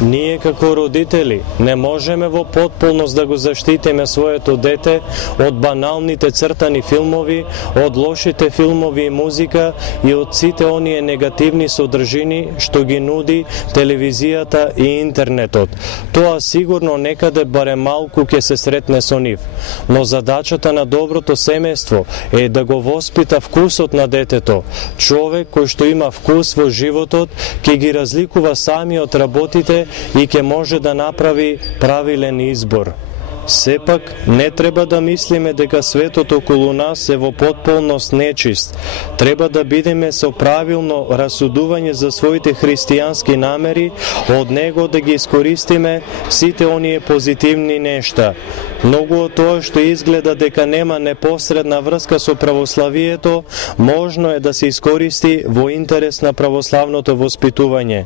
Ние како родители не можеме во потполност да го заштитиме своето дете од баналните цртани филмови, од лошите филмови и музика и од сите оние негативни содржини што ги нуди телевизијата и интернетот. Тоа сигурно некаде барем малку ќе се сретне со нив. Но задачата на доброто семејство е да го воспита вкусот на детето. Човек кој што има вкус во животот ќе ги разликува самиот работите и ќе може да направи правилен избор. Сепак, не треба да мислиме дека светот околу нас е во потполност нечист. Треба да бидеме со правилно расудување за своите христијански намери, од него да ги искористиме сите оние позитивни нешта. Многу од тоа што изгледа дека нема непосредна врска со православието, можно е да се искористи во интерес на православното воспитување.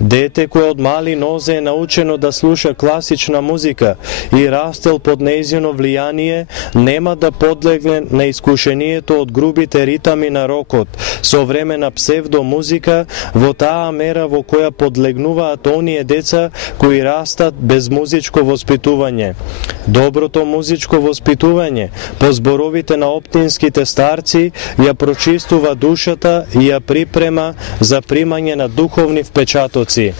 Дете кој од мали нозе е научено да слуша класична музика и растел под нејзино влијание, нема да подлегне на искушението од грубите ритами на рокот, со време на псевдомузика, во таа мера во која подлегнуваат оние деца кои растат без музичко воспитување. Доброто музичко воспитување, по зборовите на оптинските старци, ја прочистува душата и ја припрема за примање на духовни впечатоци.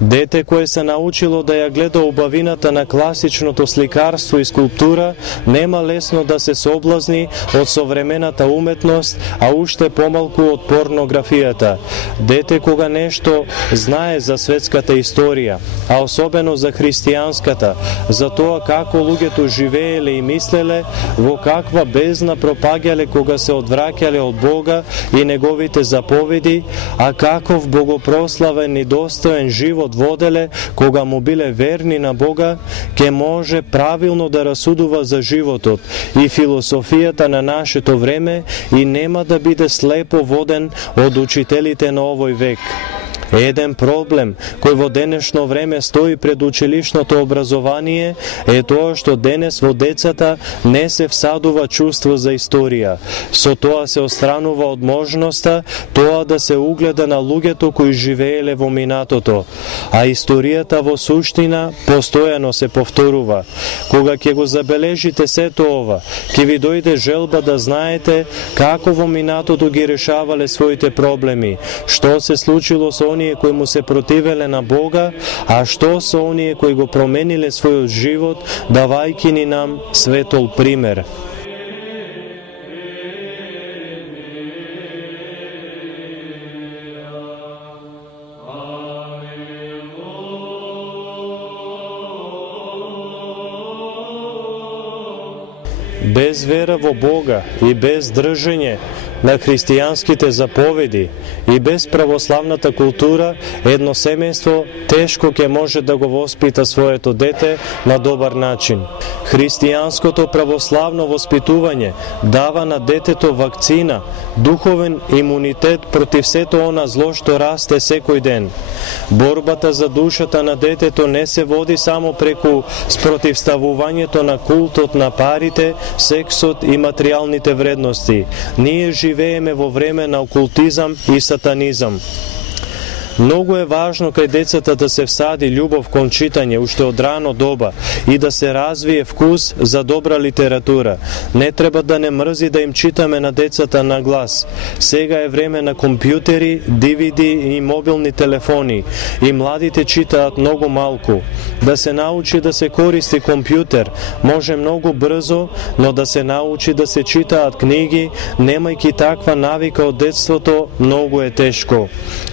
Дете кое се научило да ја гледа убавината на класичното сликарство и скулптура, нема лесно да се соблазни од современата уметност, а уште помалку од порнографијата. Дете кога нешто знае за светската историја, а особено за христијанската, за тоа како луѓето живееле и мислеле, во каква бездна пропаѓале кога се одвраќале од Бога и неговите заповеди, а каков богопрославен и достоен живот воделе кога му биле верни на Бога, ќе може правилно да расудува за животот и философијата на нашето време и нема да биде слепо воден од учителите на овој век. Еден проблем кој во денешно време стои пред училишното образование е тоа што денес во децата не се всадува чувство за историја. Со тоа се отстранува од можноста тоа да се угледа на луѓето кои живееле во минатото, а историјата во суштина постојано се повторува. Кога ќе го забележите сето ова, ќе ви дојде желба да знаете како во минатото ги решавале своите проблеми, што се случило со оние кои му се противеле на Бога, а што со оние кои го промениле својот живот, давајќи ни нам светол пример. Без вера во Бога и без држење на христијанските заповеди и без православната култура, едно семејство тешко ќе може да го воспита своето дете на добар начин. Христијанското православно воспитување дава на детето вакцина, духовен имунитет против сето она зло што расте секој ден. Борбата за душата на детето не се води само преку спротивставувањето на култот на парите, сексот и материјалните вредности. Ние живееме во време на окултизам и сатанизам. Многу е важно кај децата да се всади љубов кон читање уште од рано доба и да се развие вкус за добра литература. Не треба да не мрзи да им читаме на децата на глас. Сега е време на компјутери, DVD и мобилни телефони и младите читаат многу малку. Да се научи да се користи компјутер може многу брзо, но да се научи да се читаат книги, немајќи таква навика од детството, многу е тешко.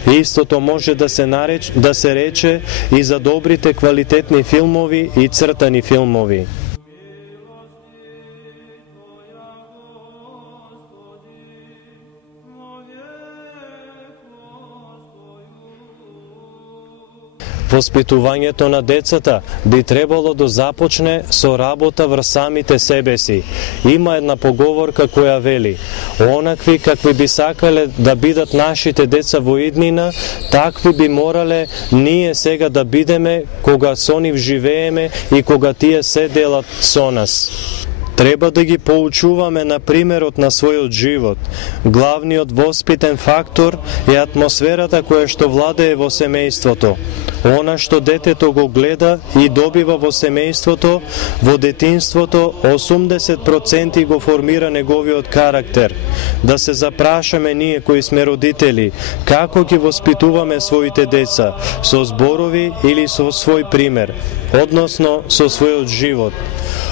Истото може да се рече и за добрите квалитетни филмови и цртани филмови. Воспитувањето на децата би требало да започне со работа врз самите себе си. Има една поговорка која вели: онакви какви би сакале да бидат нашите деца во иднина, такви би морале ние сега да бидеме кога со нив живееме и кога тие се делат со нас. Треба да ги поучуваме на примерот на својот живот. Главниот воспитен фактор е атмосферата која што владее во семејството. Она што детето го гледа и добива во семејството, во детинството, 80% го формира неговиот карактер. Да се запрашаме ние кои сме родители, како ги воспитуваме своите деца, со зборови или со свој пример, односно со својот живот.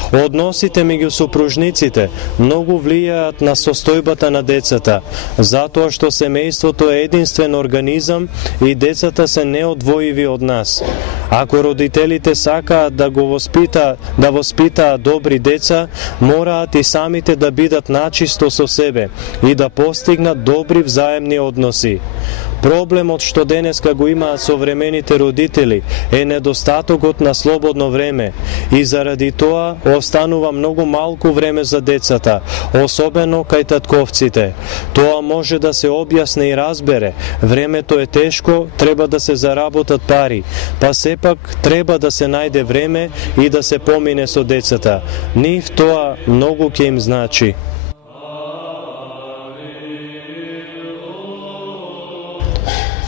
Односите меѓу сопружниците многу влијаат на состојбата на децата, затоа што семејството е единствен организам и децата се неодвоиви од нас. Ако родителите сакаат да воспитаат добри деца, мораат и самите да бидат начисто со себе и да постигнат добри взаемни односи. Проблемот што денеска го имаат современите родители е недостатокот на слободно време и заради тоа останува многу малку време за децата, особено кај татковците. Тоа може да се објасни и разбере. Времето е тешко, треба да се заработат пари, па сепак треба да се најде време и да се помине со децата. Нив тоа многу ќе им значи.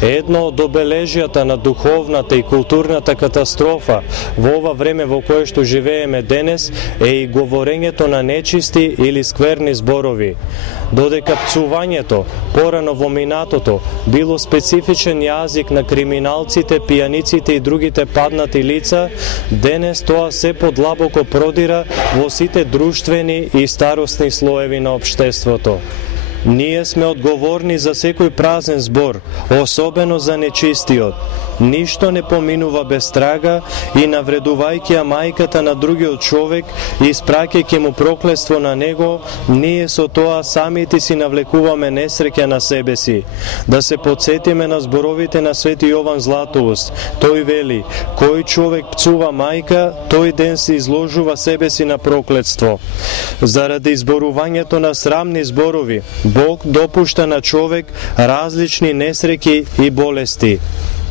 Едно од обележјата на духовната и културната катастрофа во ова време во кое што живееме денес е и говорењето на нечисти или скверни зборови. Додека пцувањето, порано во минатото, било специфичен јазик на криминалците, пијаниците и другите паднати лица, денес тоа се подлабоко продира во сите друштвени и старосни слоеви на општеството. Ние сме одговорни за секој празен збор, особено за нечистиот. Ништо не поминува без трага и навредувајќи ја мајката на другиот човек и испраќајќи му проклетство на него, ние со тоа самите си навлекуваме несреќа на себе си. Да се потсетиме на зборовите на Свети Јован Златоуст. Тој вели: кој човек пцува мајка, тој ден се изложува себе си на проклетство. Заради изборувањето на срамни зборови, Бог допушта на човек различни несреќи и болести.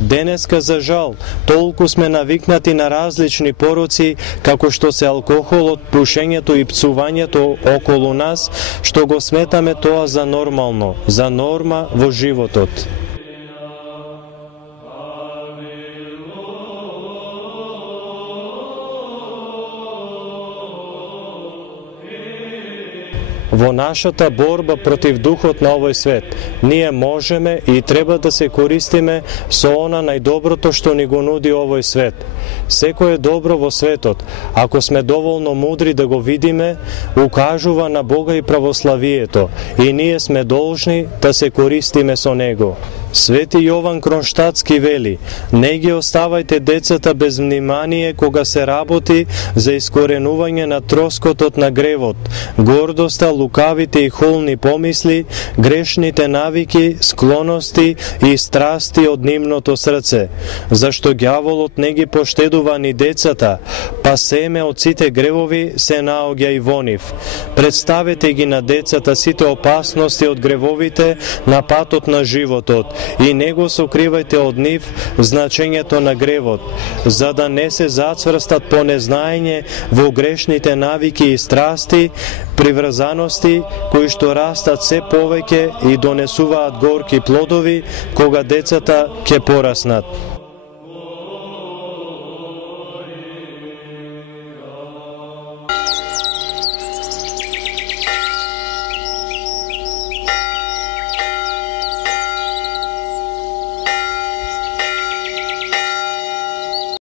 Денеска, за жал, толку сме навикнати на различни пороци, како што се алкохолот, пушењето и пцувањето околу нас, што го сметаме тоа за нормално, за норма во животот. Во нашата борба против духот на овој свет, ние можеме и треба да се користиме со она најдоброто што ни го нуди овој свет. Секое добро во светот, ако сме доволно мудри да го видиме, укажува на Бога и православието, и ние сме должни да се користиме со него. Свети Јован Кронштадтски вели: не ги оставајте децата без внимание кога се работи за искоренување на троскотот на гревот, гордоста, лукавите и холни помисли, грешните навики, склоности и страсти од нивното срце, зашто ѓаволот не ги поштедува ни децата, па семе од сите гревови се наоѓа и во нив. Представете ги на децата сите опасности од гревовите на патот на животот и не го сокривајте од нив значењето на гревот, за да не се зацврстат по незнаење во грешните навики и страсти, приврзаности кои што растат се повеќе и донесуваат горки плодови кога децата ќе пораснат.